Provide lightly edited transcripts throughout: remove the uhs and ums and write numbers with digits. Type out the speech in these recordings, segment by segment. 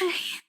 Wait.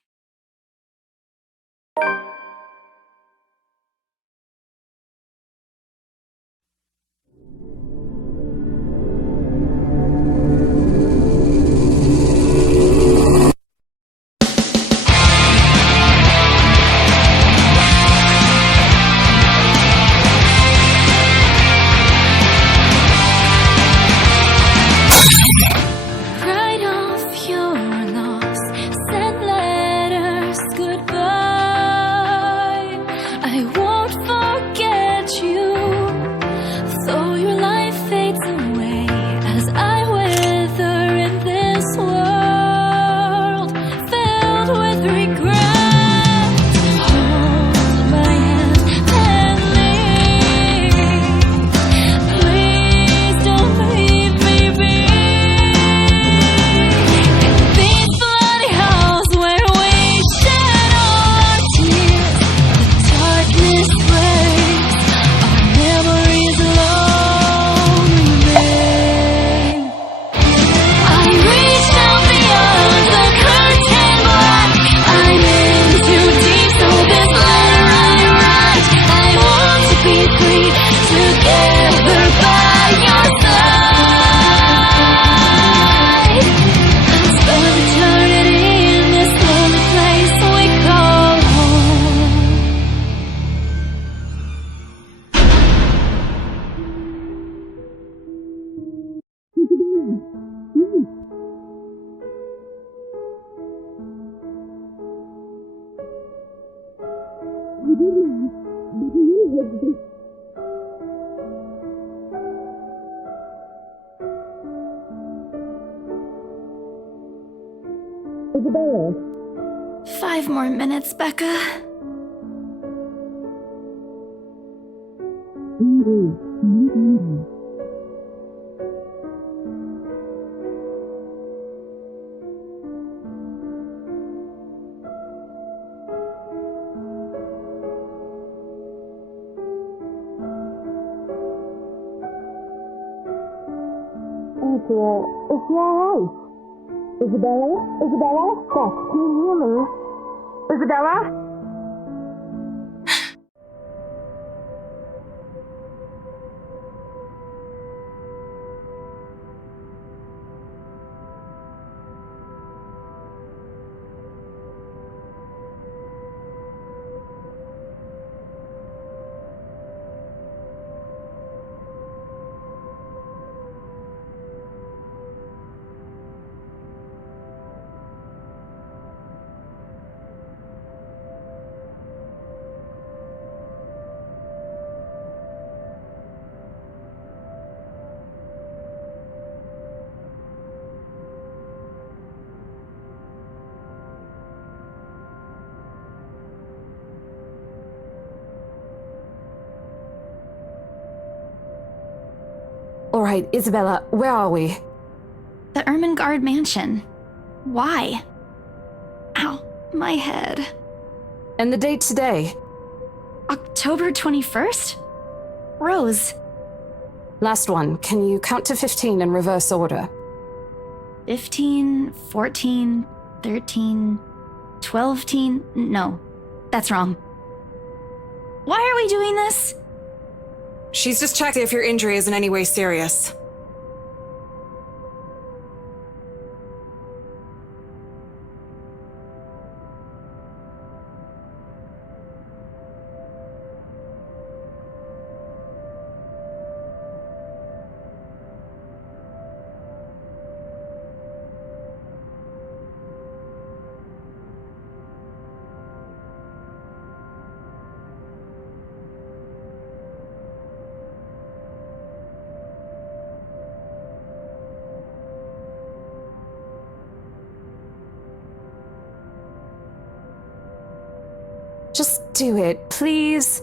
Isabella. 5 more minutes, Becca. Is she alright? Isabella? Isabella? Yes, can you hear me? Isabella? Alright, Isabella, where are we? The Ermengarde Mansion. Why? Ow, my head. And the date today? October 21st? Rose. Last one. Can you count to 15 in reverse order? 15, 14, 13, 12. No, that's wrong. Why are we doing this? She's just checked if your injury is in any way serious. Just do it, please.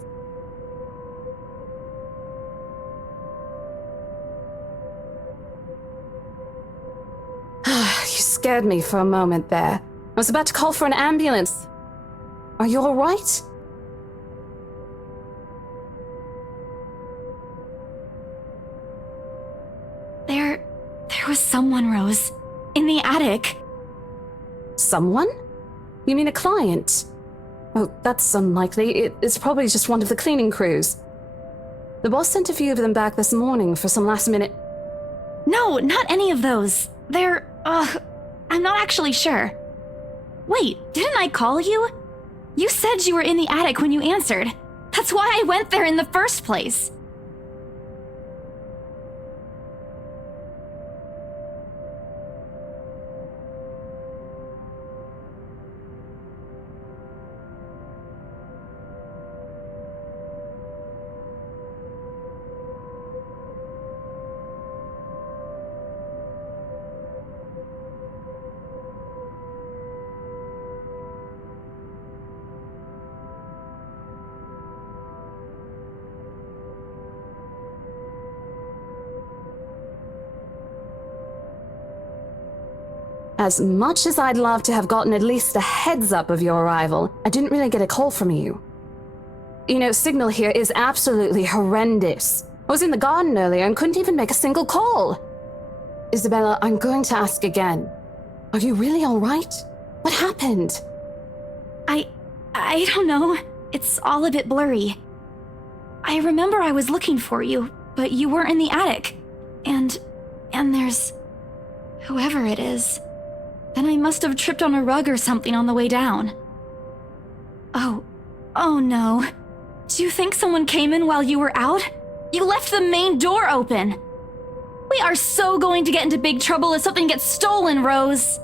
You scared me for a moment there. I was about to call for an ambulance. Are you all right? There was someone, Rose. In the attic. Someone? You mean a client? Oh, that's unlikely. It's probably just one of the cleaning crews. The boss sent a few of them back this morning for some last-minute... No, not any of those. They're, I'm not actually sure. Wait, didn't I call you? You said you were in the attic when you answered. That's why I went there in the first place. As much as I'd love to have gotten at least a heads up of your arrival, I didn't really get a call from you. You know, signal here is absolutely horrendous. I was in the garden earlier and couldn't even make a single call. Isabella, I'm going to ask again. Are you really all right? What happened? I don't know. It's all a bit blurry. I remember I was looking for you, but you weren't in the attic. And there's... whoever it is. Then I must have tripped on a rug or something on the way down. Oh no. Do you think someone came in while you were out? You left the main door open. We are so going to get into big trouble if something gets stolen, Rose.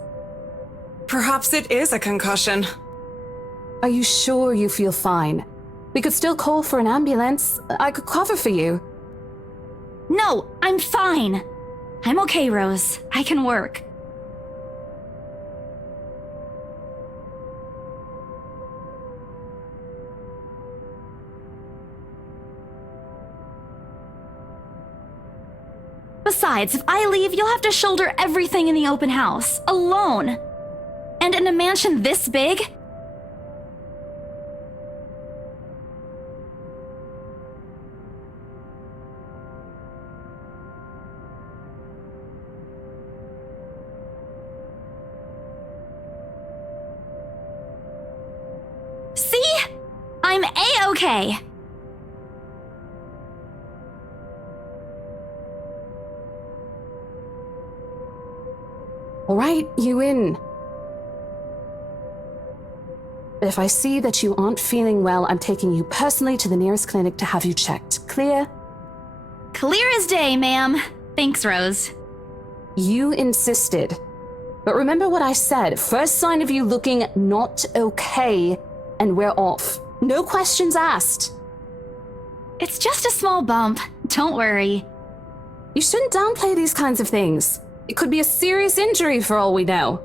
Perhaps it is a concussion. Are you sure you feel fine? We could still call for an ambulance. I could cover for you. No, I'm fine. I'm okay, Rose. I can work. Besides, if I leave, you'll have to shoulder everything in the open house, alone. And in a mansion this big? See? I'm A-okay. All right, you in. But if I see that you aren't feeling well, I'm taking you personally to the nearest clinic to have you checked. Clear? Clear as day, ma'am. Thanks, Rose. You insisted. But remember what I said. First sign of you looking not okay, and we're off. No questions asked. It's just a small bump. Don't worry. You shouldn't downplay these kinds of things. It could be a serious injury for all we know.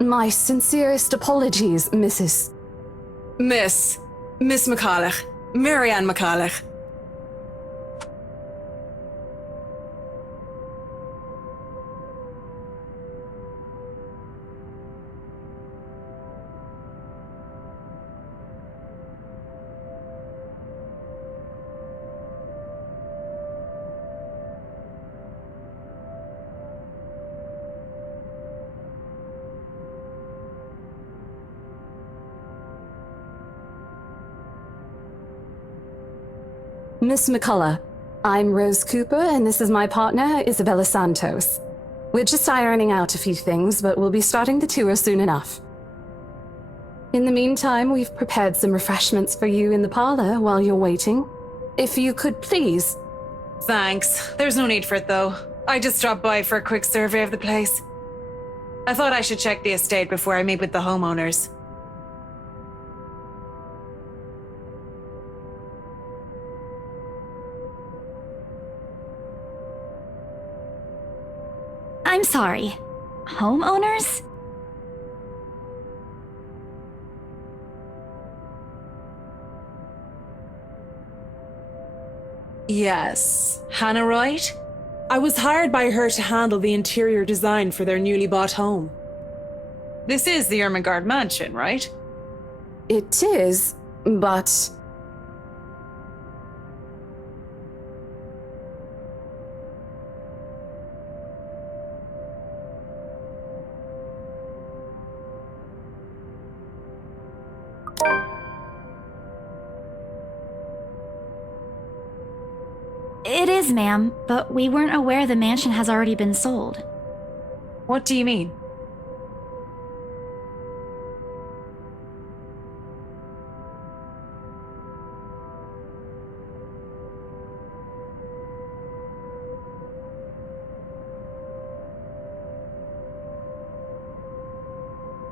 My sincerest apologies, Mrs. Miss McCulloch. Marianne McCulloch. Miss McCullough, I'm Rose Cooper, and this is my partner, Isabella Santos. We're just ironing out a few things, but we'll be starting the tour soon enough. In the meantime, we've prepared some refreshments for you in the parlor while you're waiting. If you could please... Thanks. There's no need for it, though. I just dropped by for a quick survey of the place. I thought I should check the estate before I meet with the homeowners. sorry. Homeowners? Yes. Hannah, right? I was hired by her to handle the interior design for their newly bought home. This is the Ermengarde Mansion, right? It is, but... It is, ma'am, but we weren't aware the mansion has already been sold. What do you mean?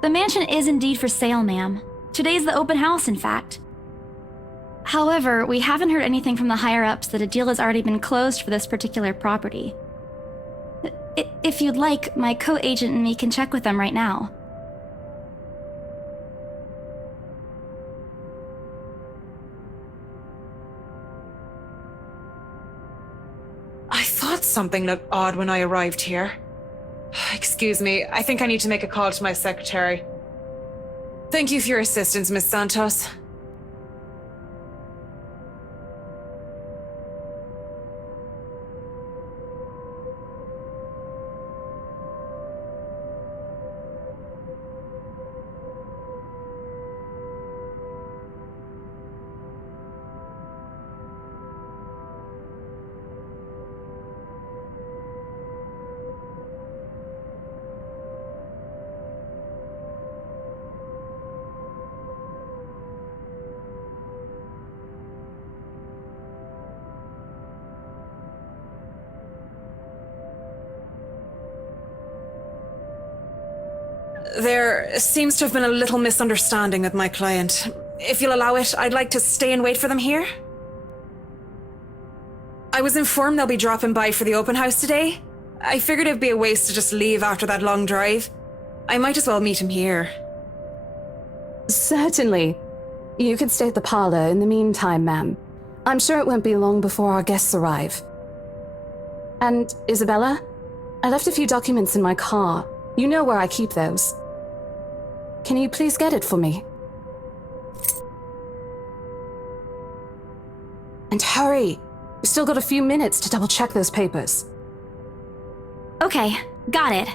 The mansion is indeed for sale, ma'am. Today's the open house, in fact. However, we haven't heard anything from the higher-ups that a deal has already been closed for this particular property. If you'd like, my co-agent and me can check with them right now. I thought something looked odd when I arrived here. Excuse me, I think I need to make a call to my secretary. Thank you for your assistance, Miss Santos. There seems to have been a little misunderstanding with my client. If you'll allow it, I'd like to stay and wait for them here. I was informed they'll be dropping by for the open house today. I figured it'd be a waste to just leave after that long drive. I might as well meet him here. Certainly. You could stay at the parlor in the meantime, ma'am. I'm sure it won't be long before our guests arrive. And, Isabella? I left a few documents in my car. You know where I keep those. Can you please get it for me? And hurry! We've still got a few minutes to double-check those papers. Okay, got it.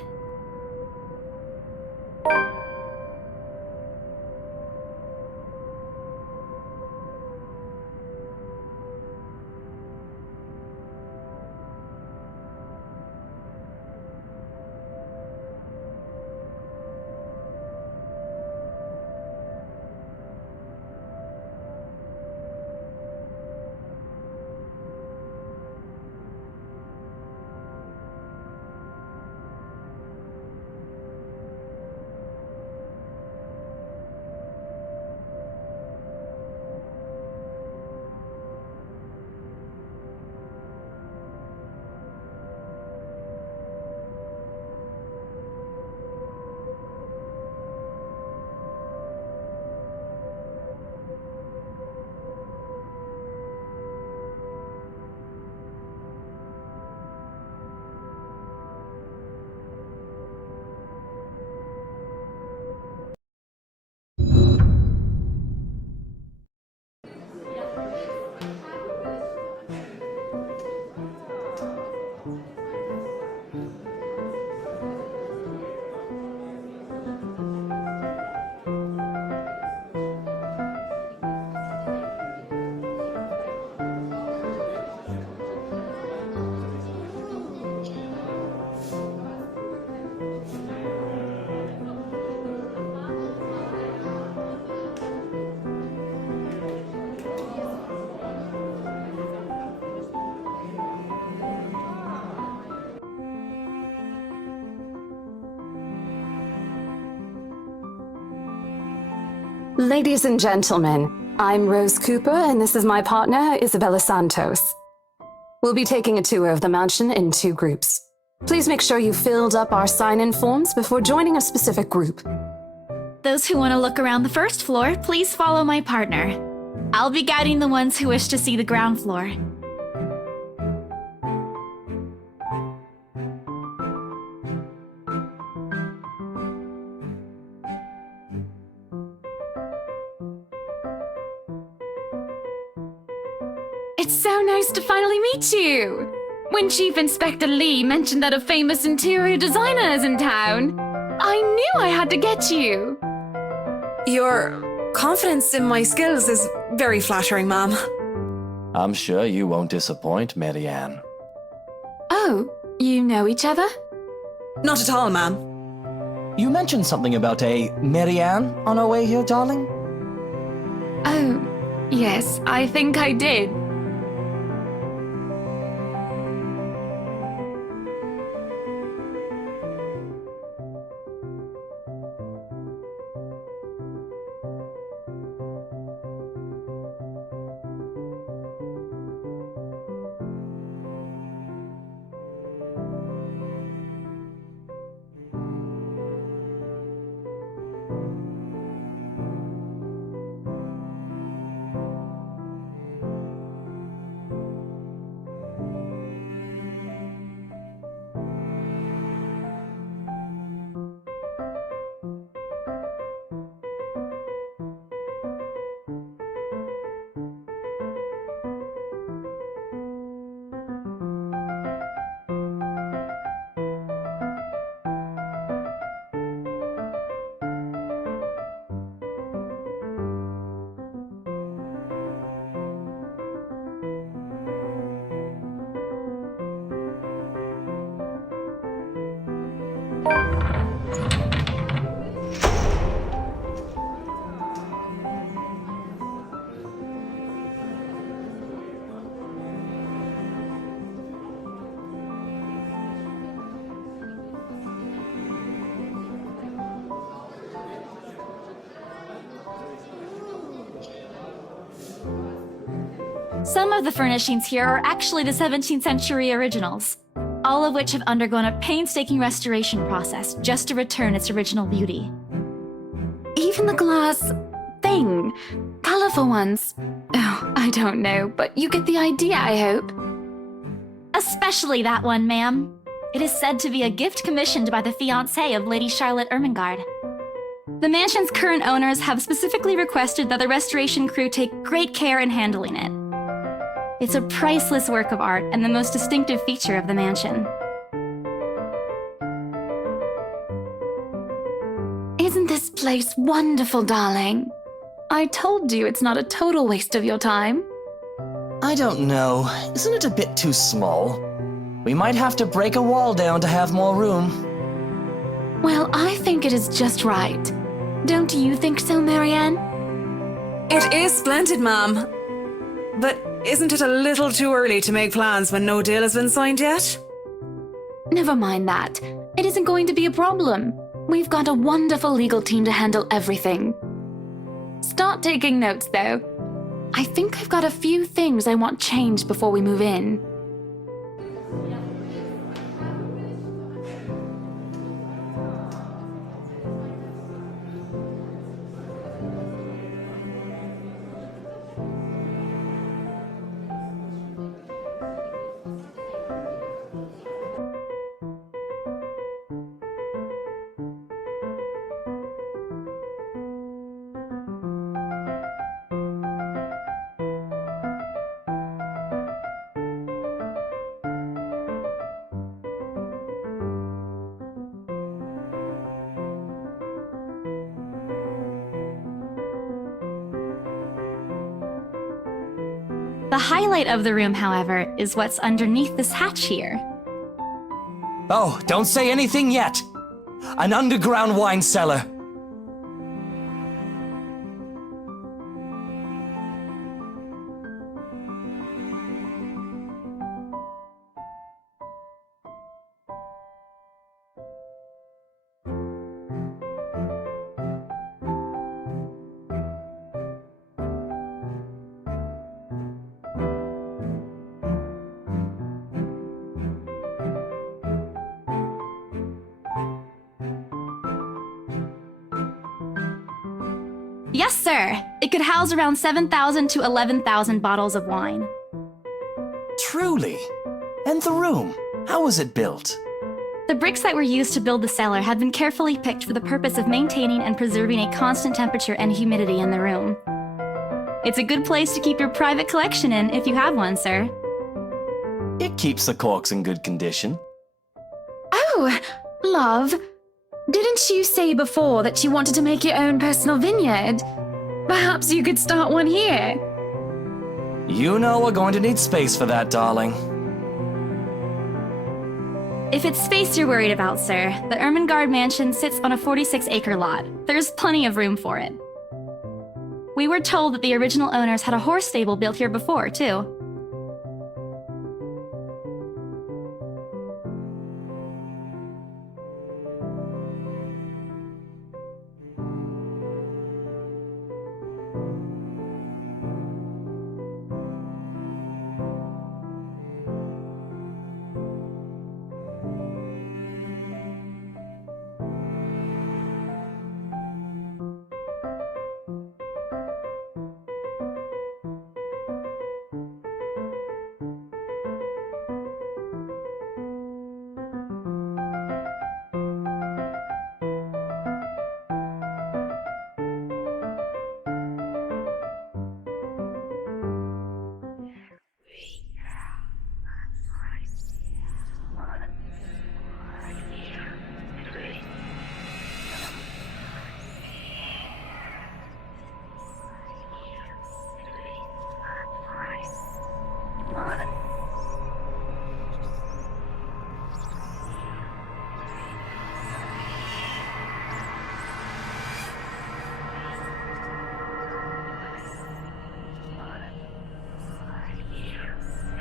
Ladies and gentlemen, I'm Rose Cooper, and this is my partner, Isabella Santos. We'll be taking a tour of the mansion in 2 groups. Please make sure you filled up our sign-in forms before joining a specific group. Those who want to look around the first floor, please follow my partner. I'll be guiding the ones who wish to see the ground floor. It's so nice to finally meet you! When Chief Inspector Lee mentioned that a famous interior designer is in town, I knew I had to get you! Your confidence in my skills is very flattering, ma'am. I'm sure you won't disappoint, Marianne. Oh, you know each other? Not at all, ma'am. You mentioned something about a Marianne on our way here, darling? Oh, yes, I think I did. Some of the furnishings here are actually the 17th century originals, all of which have undergone a painstaking restoration process just to return its original beauty. Even the glass thing, colorful ones. Oh, I don't know, but you get the idea, I hope. Especially that one, ma'am. It is said to be a gift commissioned by the fiancé of Lady Charlotte Ermengarde. The mansion's current owners have specifically requested that the restoration crew take great care in handling it. It's a priceless work of art and the most distinctive feature of the mansion. Isn't this place wonderful, darling? I told you it's not a total waste of your time. I don't know. Isn't it a bit too small? We might have to break a wall down to have more room. Well, I think it is just right. Don't you think so, Marianne? It is splendid, ma'am. But isn't it a little too early to make plans when no deal has been signed yet? Never mind that. It isn't going to be a problem. We've got a wonderful legal team to handle everything. Start taking notes, though. I think I've got a few things I want changed before we move in. The highlight of the room, however, is what's underneath this hatch here. Oh, don't say anything yet! An underground wine cellar. Yes, sir. It could house around 7,000 to 11,000 bottles of wine. Truly. And the room, how was it built? The bricks that were used to build the cellar have been carefully picked for the purpose of maintaining and preserving a constant temperature and humidity in the room. It's a good place to keep your private collection in if you have one, sir. It keeps the corks in good condition. Oh, love. Didn't you say before that you wanted to make your own personal vineyard? Perhaps you could start one here. You know we're going to need space for that, darling. If it's space you're worried about, sir, the Ermengarde Mansion sits on a 46-acre lot. There's plenty of room for it. We were told that the original owners had a horse stable built here before, too.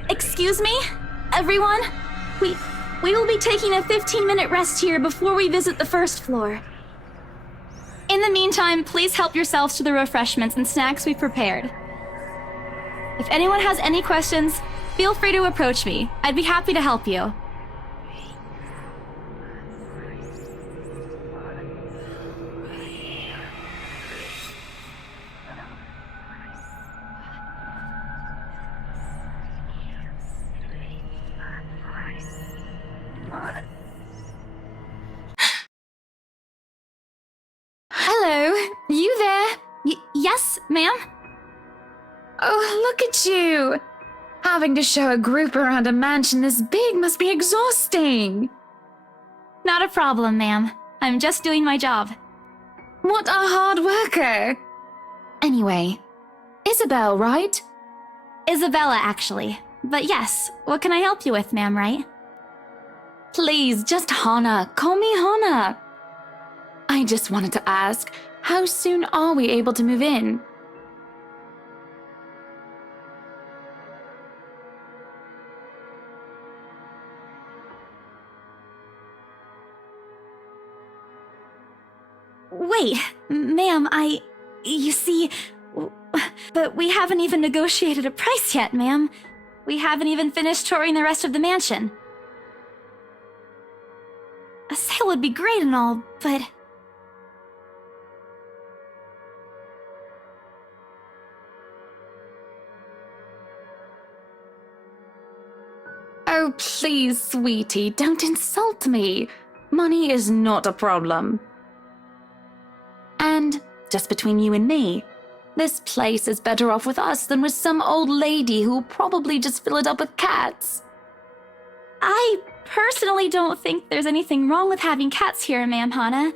Excuse me? Everyone? We will be taking a 15-minute rest here before we visit the first floor. In the meantime, please help yourselves to the refreshments and snacks we've prepared. If anyone has any questions, feel free to approach me. I'd be happy to help you. Hello, you there? Yes, ma'am? Oh, look at you. Having to show a group around a mansion this big must be exhausting. Not a problem, ma'am. I'm just doing my job. What a hard worker. Anyway, Isabel, right? Isabella, actually. But yes, what can I help you with, ma'am, right? Please, just Hannah. Call me Hannah. I just wanted to ask, how soon are we able to move in? Wait, ma'am, you see, but we haven't even negotiated a price yet, ma'am. We haven't even finished touring the rest of the mansion. A sale would be great and all, but... Oh, please, sweetie, don't insult me. Money is not a problem. And, just between you and me, this place is better off with us than with some old lady who'll probably just fill it up with cats. I personally don't think there's anything wrong with having cats here, ma'am Hannah.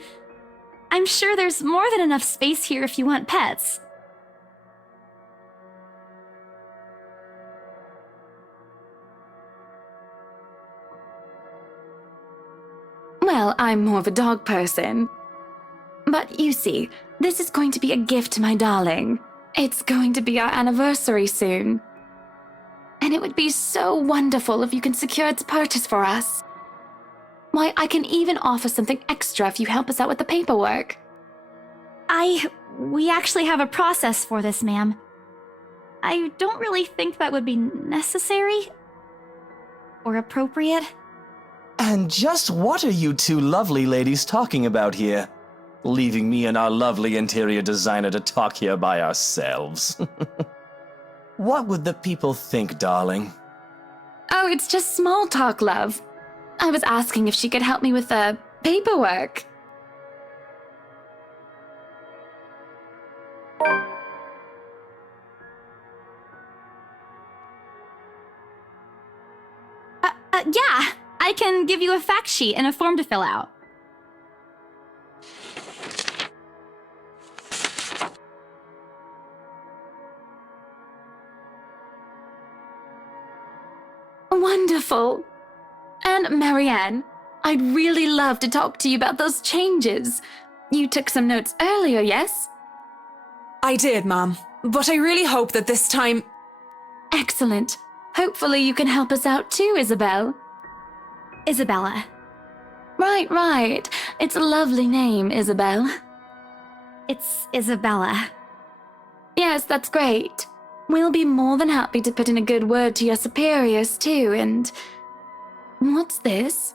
I'm sure there's more than enough space here if you want pets. Well, I'm more of a dog person. But you see, this is going to be a gift to my darling. It's going to be our anniversary soon. And it would be so wonderful if you can secure its purchase for us. Why, I can even offer something extra if you help us out with the paperwork. We actually have a process for this, ma'am. I don't really think that would be necessary or appropriate. And just what are you two lovely ladies talking about here? leaving me and our lovely interior designer to talk here by ourselves. What would the people think, darling? Oh, it's just small talk, love. I was asking if she could help me with the paperwork. Yeah, I can give you a fact sheet and a form to fill out. Wonderful. And Marianne, I'd really love to talk to you about those changes. You took some notes earlier, yes? I did, Mom. But I really hope that this time... Excellent. Hopefully you can help us out too, Isabel. Isabella. Right. It's a lovely name, Isabel. It's Isabella. Yes, that's great. We'll be more than happy to put in a good word to your superiors too, and... What's this?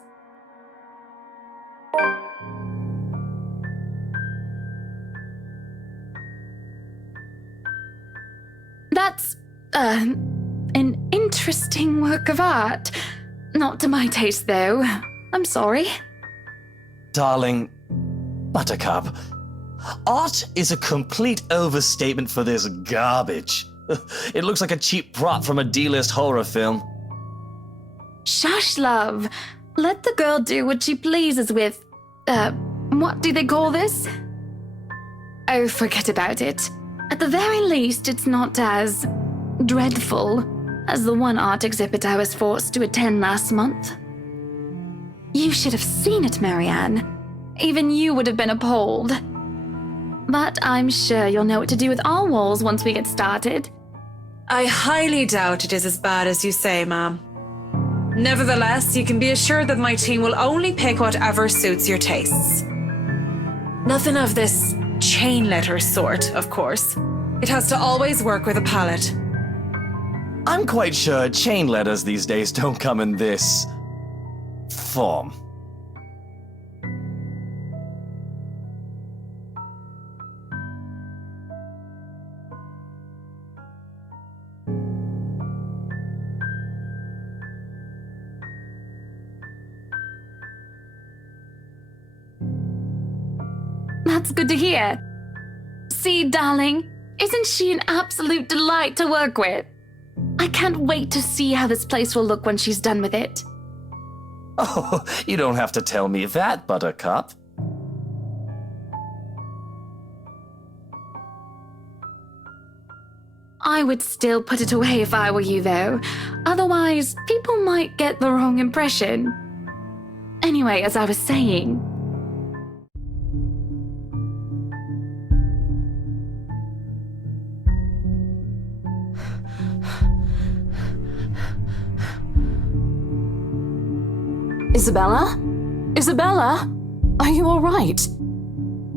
That's, an interesting work of art. Not to my taste, though. I'm sorry. Darling, Buttercup, art is a complete overstatement for this garbage. It looks like a cheap prop from a D-list horror film. Shush, love. Let the girl do what she pleases with, what do they call this? Oh, forget about it. At the very least, it's not as dreadful as the one art exhibit I was forced to attend last month. You should have seen it, Marianne. Even you would have been appalled. But I'm sure you'll know what to do with our walls once we get started. I highly doubt it is as bad as you say, Ma'am. Nevertheless, you can be assured that my team will only pick whatever suits your tastes. Nothing of this chain letter sort, of course. It has to always work with a palette. I'm quite sure chain letters these days don't come in this form. That's good to hear. See, darling, isn't she an absolute delight to work with? I can't wait to see how this place will look when she's done with it. Oh, you don't have to tell me that, Buttercup. I would still put it away if I were you, though. Otherwise, people might get the wrong impression. Anyway, as I was saying... Isabella? Isabella? Are you all right?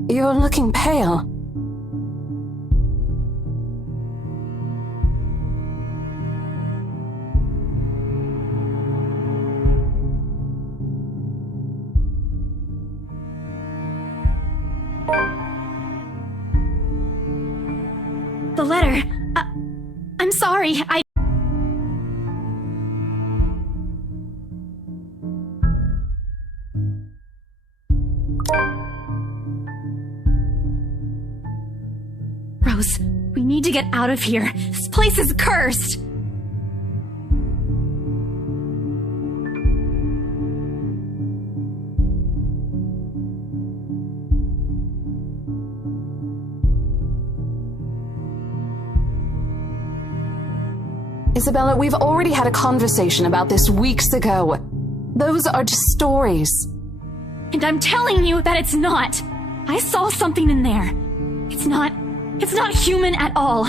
You're looking pale. The letter. I'm sorry. Rose, we need to get out of here. This place is cursed. Isabella, we've already had a conversation about this weeks ago. Those are just stories. And I'm telling you that it's not. I saw something in there. It's not human at all.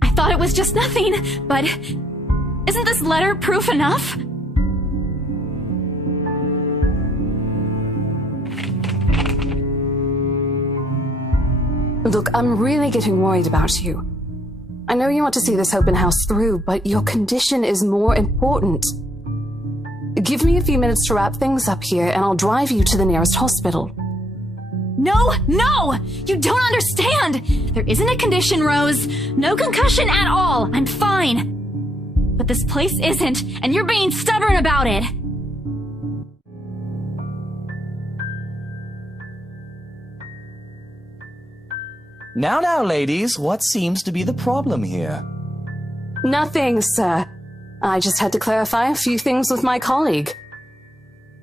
I thought it was just nothing, but isn't this letter proof enough? Look, I'm really getting worried about you. I know you want to see this open house through, but your condition is more important. Give me a few minutes to wrap things up here, and I'll drive you to the nearest hospital. No, no! You don't understand! There isn't a condition, Rose. No concussion at all. I'm fine. But this place isn't, and you're being stubborn about it. Now, ladies, what seems to be the problem here? Nothing, sir. I just had to clarify a few things with my colleague.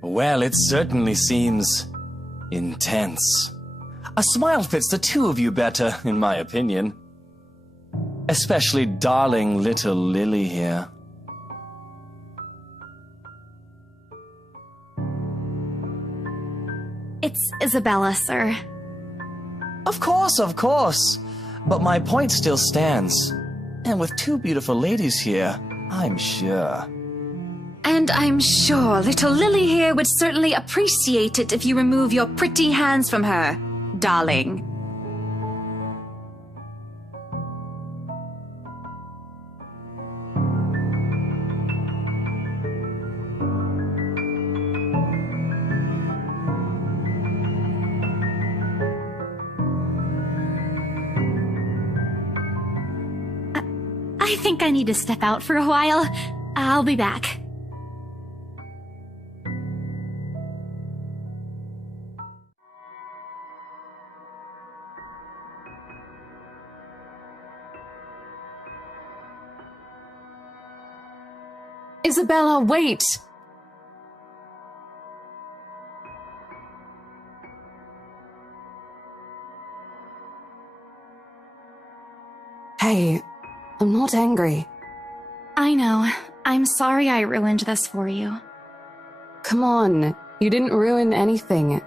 Well, it certainly seems intense. A smile fits the two of you better, in my opinion. Especially darling little Lily here. It's Isabella, sir. Of course. But my point still stands. And with two beautiful ladies here, I'm sure. And I'm sure little Lily here would certainly appreciate it if you remove your pretty hands from her, darling. I think I need to step out for a while. I'll be back. Isabella, wait! Hey, I'm not angry. I know. I'm sorry I ruined this for you. Come on, you didn't ruin anything.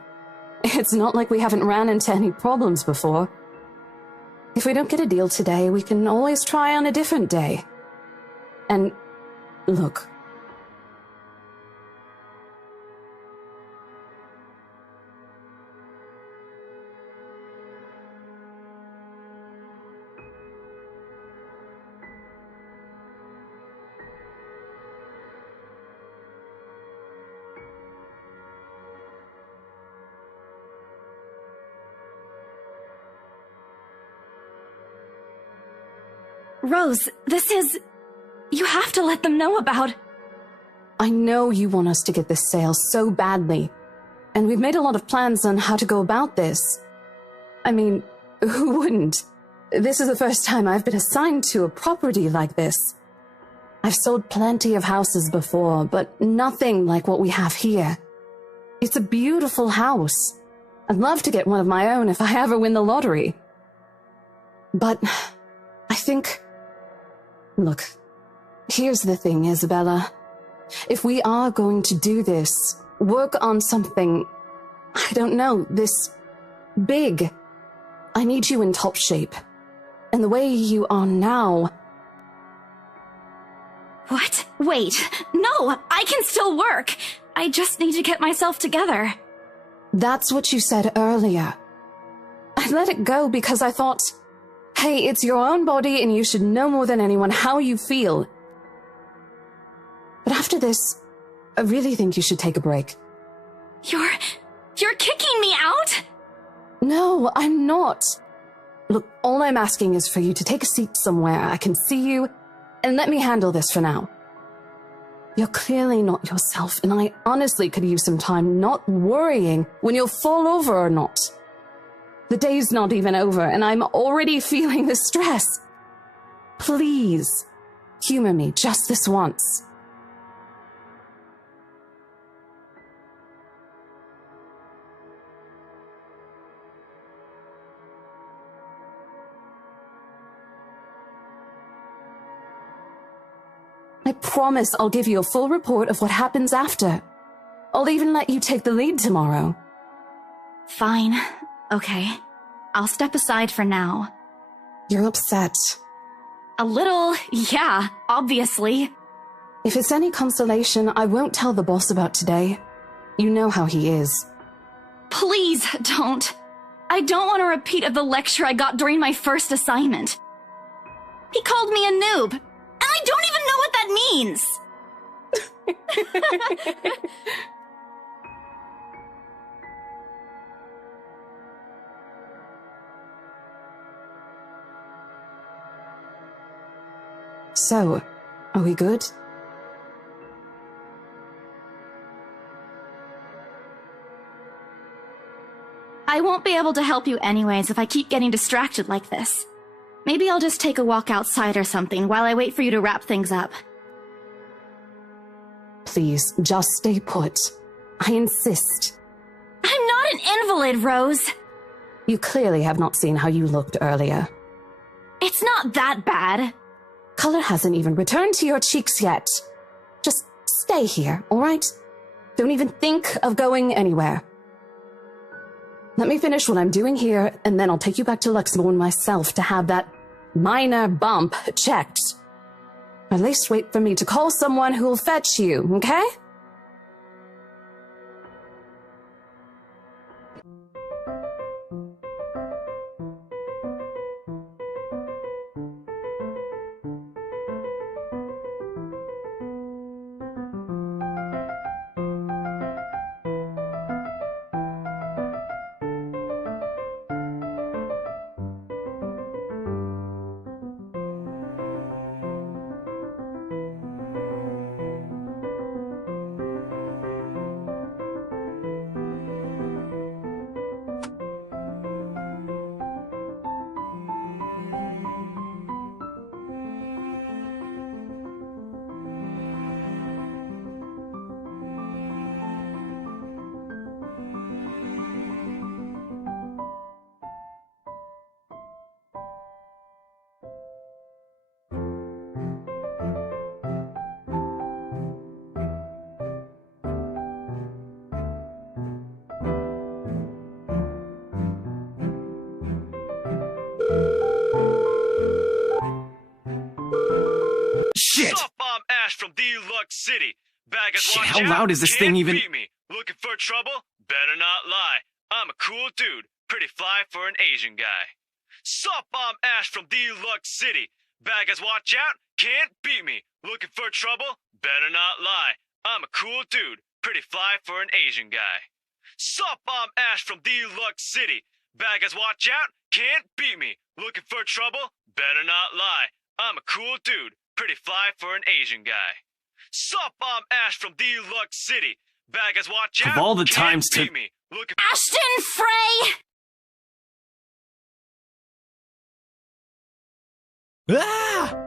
It's not like we haven't ran into any problems before. If we don't get a deal today, we can always try on a different day. And look. Rose, this is... You have to let them know about... I know you want us to get this sale so badly, and we've made a lot of plans on how to go about this. I mean, who wouldn't? This is the first time I've been assigned to a property like this. I've sold plenty of houses before, but nothing like what we have here. It's a beautiful house. I'd love to get one of my own if I ever win the lottery. But I think... Look, here's the thing, Isabella. If we are going to do this, work on something, I don't know, this big, I need you in top shape. And the way you are now... What? Wait. No, I can still work. I just need to get myself together. That's what you said earlier. I let it go because I thought, hey, it's your own body and you should know more than anyone how you feel. But after this, I really think you should take a break. You're kicking me out? No, I'm not. Look, all I'm asking is for you to take a seat somewhere I can see you, and let me handle this for now. You're clearly not yourself, and I honestly could use some time not worrying when you'll fall over or not. The day's not even over, and I'm already feeling the stress. Please, humor me just this once. I promise I'll give you a full report of what happens after. I'll even let you take the lead tomorrow. Fine. Okay. I'll step aside for now. You're upset. A little, yeah, obviously. If it's any consolation, I won't tell the boss about today. You know how he is. Please don't. I don't want a repeat of the lecture I got during my first assignment. He called me a noob. And I don't even know what that means! So, are we good? I won't be able to help you anyways if I keep getting distracted like this. Maybe I'll just take a walk outside or something while I wait for you to wrap things up. Please, just stay put. I insist. I'm not an invalid, Rose. You clearly have not seen how you looked earlier. It's not that bad. Color hasn't even returned to your cheeks yet. Just stay here, alright? Don't even think of going anywhere. Let me finish what I'm doing here, and then I'll take you back to Luxembourg myself to have that minor bump checked. At least wait for me to call someone who'll fetch you, okay? Shit! Sup, I'm Ash from Deluxe City. Bag it, Shit, watch how out. loud is this Can't thing even? beat me. Looking for trouble? Better not lie. I'm a cool dude. Pretty fly for an Asian guy. Sup, I'm Ash from Deluxe City. Baggers, watch out. Can't beat me. Looking for trouble? Better not lie. I'm a cool dude. Pretty fly for an Asian guy. Sup, I'm Ash from Deluxe City. Baggers, watch out. Can't beat me. Looking for trouble? Better not lie. I'm a cool dude. Pretty fly for an Asian guy. Sup, I'm Ash from Deluxe City. Baggers, watch out. Of all the Can't times to- beat me. Looking Ashton Frey! Ah!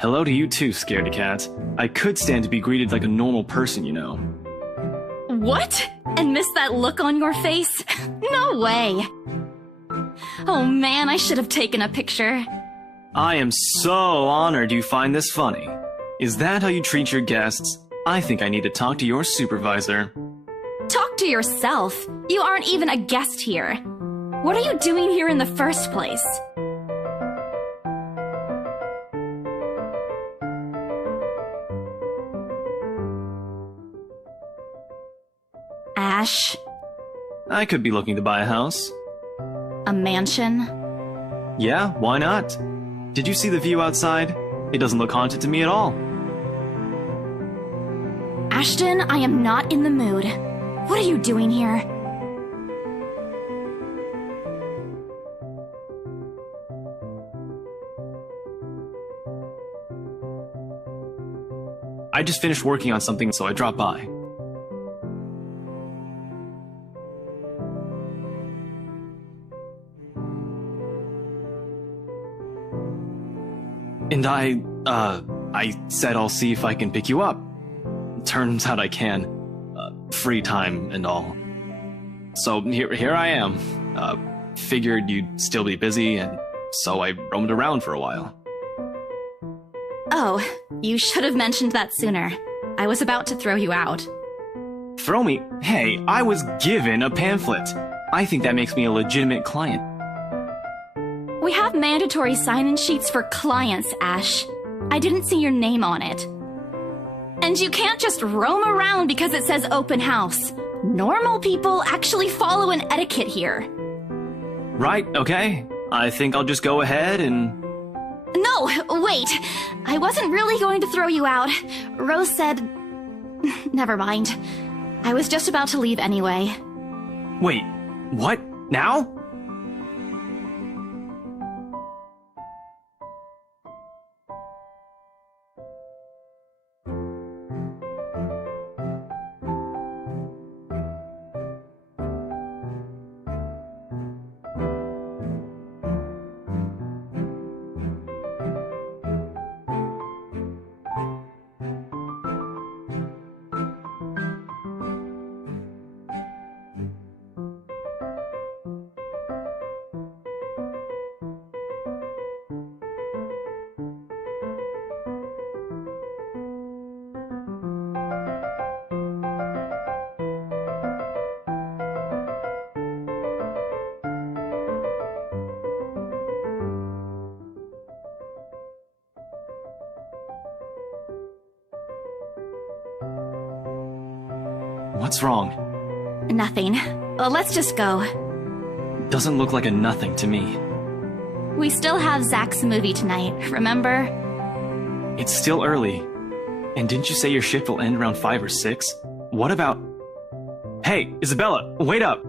Hello to you too, scaredy cat. I could stand to be greeted like a normal person, you know. What? And miss that look on your face? No way. Oh man, I should have taken a picture. I am so honored you find this funny. Is that how you treat your guests? I think I need to talk to your supervisor. Talk to yourself. You aren't even a guest here. What are you doing here in the first place? Ash? I could be looking to buy a house. A mansion? Yeah, why not? Did you see the view outside? It doesn't look haunted to me at all. Ashton, I am not in the mood. What are you doing here? I just finished working on something, so I dropped by. And I said I'll see if I can pick you up. turns out I can. Free time and all. So here I am. Figured you'd still be busy, and so I roamed around for a while. Oh, you should have mentioned that sooner. I was about to throw you out. Throw me? Hey, I was given a pamphlet. I think that makes me a legitimate client. We have mandatory sign-in sheets for clients, Ash. I didn't see your name on it. And you can't just roam around because it says open house. Normal people actually follow an etiquette here. Right, okay. I think I'll just go ahead and... No, wait. I wasn't really going to throw you out. Rose said... Never mind. I was just about to leave anyway. Wait, what? Now? What's wrong? Nothing. Let's just go. Doesn't look like a nothing to me. We still have Zach's movie tonight, remember? It's still early. And didn't you say your shift will end around 5 or 6? What about... Hey, Isabella, wait up!